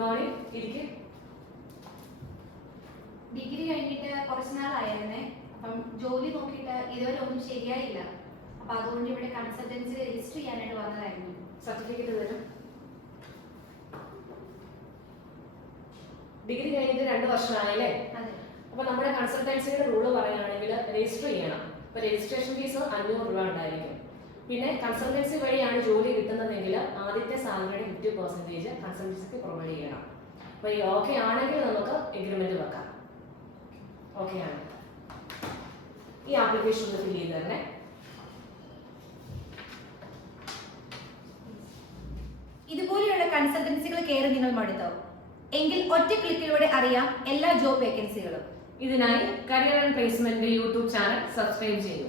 Morning. ഇരിക്കെ. Degree കഴിഞ്ഞിട്ട് കുറച്ച് നാളായിരുന്നേ. അപ്പം ജോലി നോക്കിയിട്ട് ഇതുവരെ ഒന്നും ശരിയായില്ല. അപ്പൊ അതുകൊണ്ട് ഇവിടെ കൺസൾട്ടൻസി രജിസ്റ്റർ ചെയ്യാനായിട്ട് വന്നതായിരുന്നു. സർട്ടിഫിക്കറ്റ് തരും. ഡിഗ്രി കഴിഞ്ഞിട്ട് 2 വർഷമായല്ലേ? അതെ. അപ്പൊ നമ്മുടെ കൺസൾട്ടൻസിയുടെ റൂള് പറയുകയാണെങ്കിൽ രജിസ്റ്റർ ചെയ്യണം. അപ്പൊ രജിസ്ട്രേഷൻ ഫീസ് 500 രൂപ ഉണ്ടായിരിക്കും. പിന്നെ കൺസൾട്ടൻസി വഴിയാണ് ജോലി കിട്ടുന്നതെങ്കിൽ ആദ്യത്തെ സാലറിയുടെ 50% കൺസൾട്ടൻസിക്ക് പ്രൊവൈഡ് ചെയ്യണം. അപ്പൊ ഈ ഓക്കെ ആണെങ്കിൽ നമുക്ക് എഗ്രിമെന്റ് വെക്കാം. ഓക്കെ ആണ്. ഈ ആപ്ലിക്കേഷൻ ഒന്ന് ഫിൽ ചെയ്ത് തരണേ. ഇതുപോലെയുള്ള കൺസൾട്ടൻസികൾ കയറി നിങ്ങൾ മടുത്തോ? എങ്കിൽ ഒറ്റ ക്ലിക്കിലൂടെ അറിയാം എല്ലാ ജോബ് വേക്കൻസികളും. ഇതിനായി career and placement YouTube channel subscribe ചെയ്യൂ.